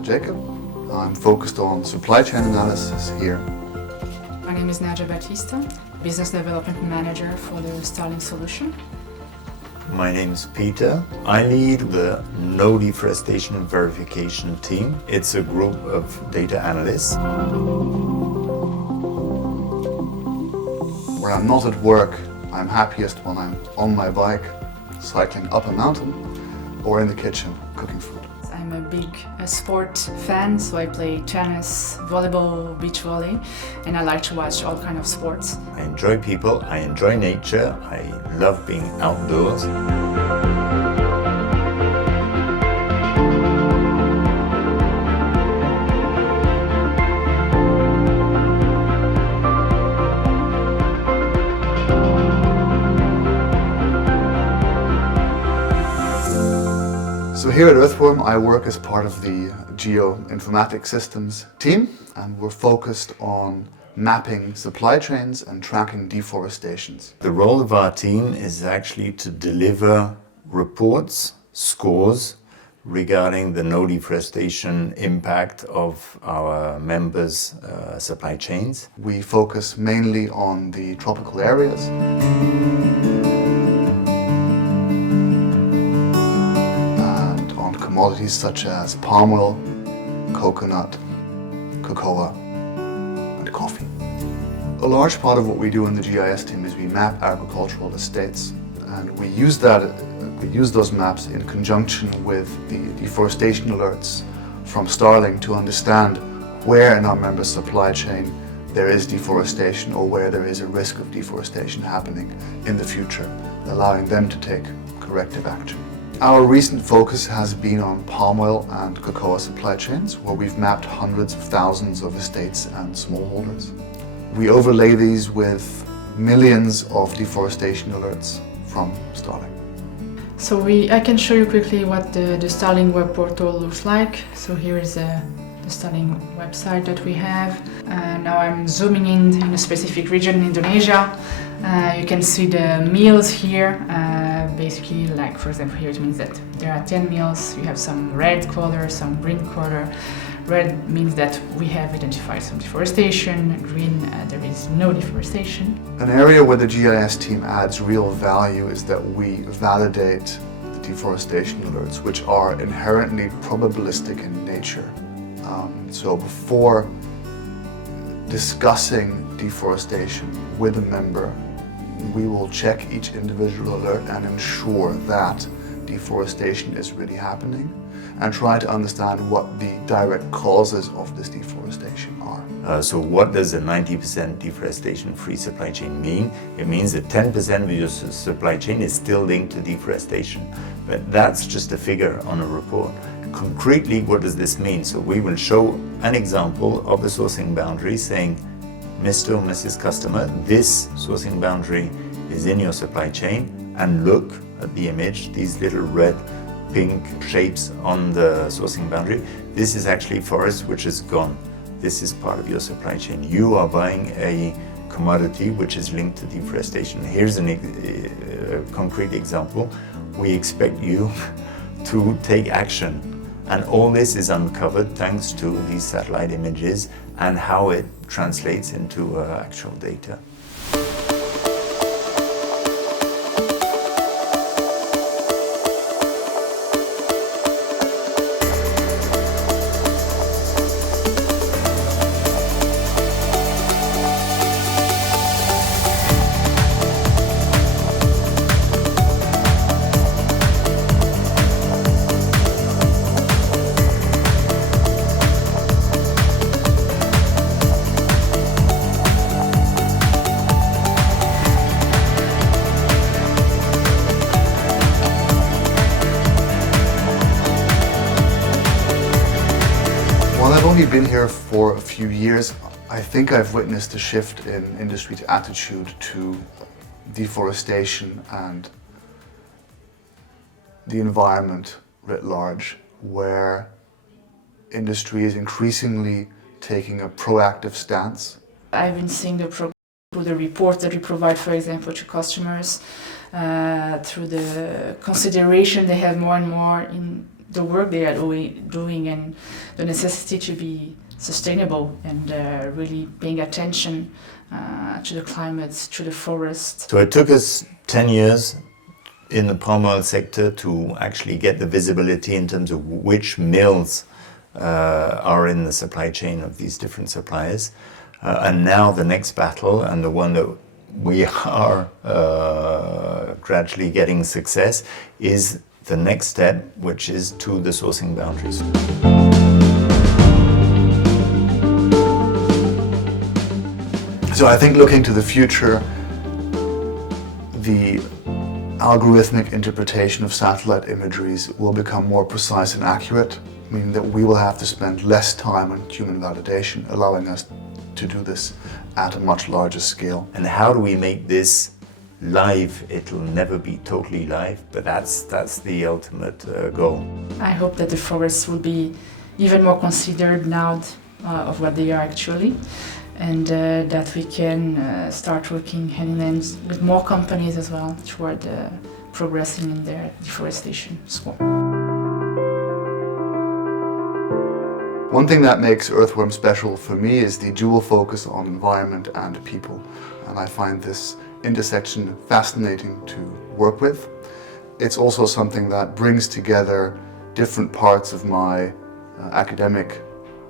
Jacob. I'm focused on supply chain analysis here. My name is Nadia Batista, Business Development Manager for the Starling solution. My name is Peter. I lead the No Deforestation and Verification team. It's a group of data analysts. When I'm not at work, I'm happiest when I'm on my bike, cycling up a mountain, or in the kitchen, cooking food. I'm a big sport fan, so I play tennis, volleyball, beach volley, and I like to watch all kinds of sports. I enjoy people, I enjoy nature, I love being outdoors. So here at Earthworm, I work as part of the geoinformatics systems team, and we're focused on mapping supply chains and tracking deforestations. The role of our team is actually to deliver reports, scores, regarding the no deforestation impact of our members' supply chains. We focus mainly on the tropical areas. Commodities such as palm oil, coconut, cocoa, and coffee. A large part of what we do in the GIS team is we map agricultural estates, and we use those maps in conjunction with the deforestation alerts from Starling to understand where in our members' supply chain there is deforestation or where there is a risk of deforestation happening in the future, allowing them to take corrective action. Our recent focus has been on palm oil and cocoa supply chains, where we've mapped hundreds of thousands of estates and smallholders. We overlay these with millions of deforestation alerts from Starling. So I can show you quickly what the Starling web portal looks like. So here is the Starling website that we have. Now I'm zooming in a specific region in Indonesia. You can see the meals here. Basically, like for example, here it means that there are 10 meals. You have some red color, some green color. Red means that we have identified some deforestation. Green, there is no deforestation. An area where the GIS team adds real value is that we validate the deforestation alerts, which are inherently probabilistic in nature. So before discussing deforestation with a member, we will check each individual alert and ensure that deforestation is really happening and try to understand what the direct causes of this deforestation are. So what does a 90% deforestation-free supply chain mean? It means that 10% of your supply chain is still linked to deforestation. But that's just a figure on a report. Concretely, what does this mean? So we will show an example of a sourcing boundary saying, Mr. or Mrs. Customer, this sourcing boundary is in your supply chain, and look at the image, these little red, pink shapes on the sourcing boundary. This is actually forest which is gone. This is part of your supply chain. You are buying a commodity which is linked to deforestation. Here's a concrete example. We expect you to take action. And all this is uncovered thanks to these satellite images and how it translates into actual data. While I've only been here for a few years, I think I've witnessed a shift in industry's attitude to deforestation and the environment writ large, where industry is increasingly taking a proactive stance. I've been seeing the reports that we provide, for example, to customers through the consideration they have more and more in the work they are doing and the necessity to be sustainable and really paying attention to the climate, to the forest. So it took us 10 years in the palm oil sector to actually get the visibility in terms of which mills are in the supply chain of these different suppliers. And now the next battle, and the one that we are gradually getting success, is the next step, which is to the sourcing boundaries. So I think looking to the future, the algorithmic interpretation of satellite imageries will become more precise and accurate, meaning that we will have to spend less time on human validation, allowing us to do this at a much larger scale. And how do we make this live? It'll never be totally live, but that's the ultimate goal. I hope that the forests will be even more considered now of what they are actually, and that we can start working hand in hand with more companies as well toward progressing in their deforestation score. One thing that makes Earthworm special for me is the dual focus on environment and people. And I find this intersection fascinating to work with. It's also something that brings together different parts of my academic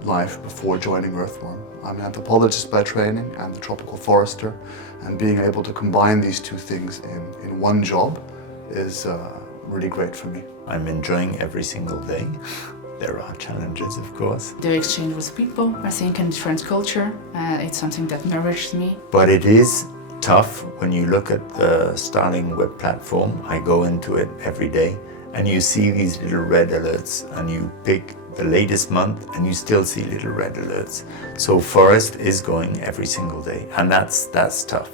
life before joining Earthworm. I'm an anthropologist by training and a tropical forester, and being able to combine these two things in one job is really great for me. I'm enjoying every single day. There are challenges, of course. The exchange with people, I think, and different culture, it's something that nourishes me. But it is tough when you look at the Starling web platform. I go into it every day and you see these little red alerts, and you pick the latest month and you still see little red alerts. So forest is going every single day, and that's tough.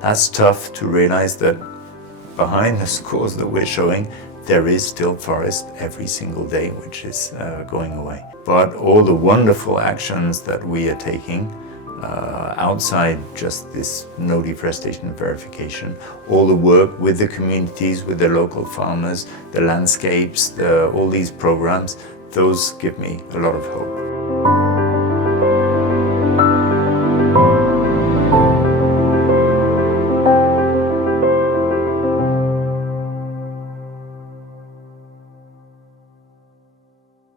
That's tough to realize that behind the scores that we're showing, there is still forest every single day, which is going away. But all the wonderful actions that we are taking outside just this no deforestation verification, all the work with the communities, with the local farmers, the landscapes, all these programs, those give me a lot of hope.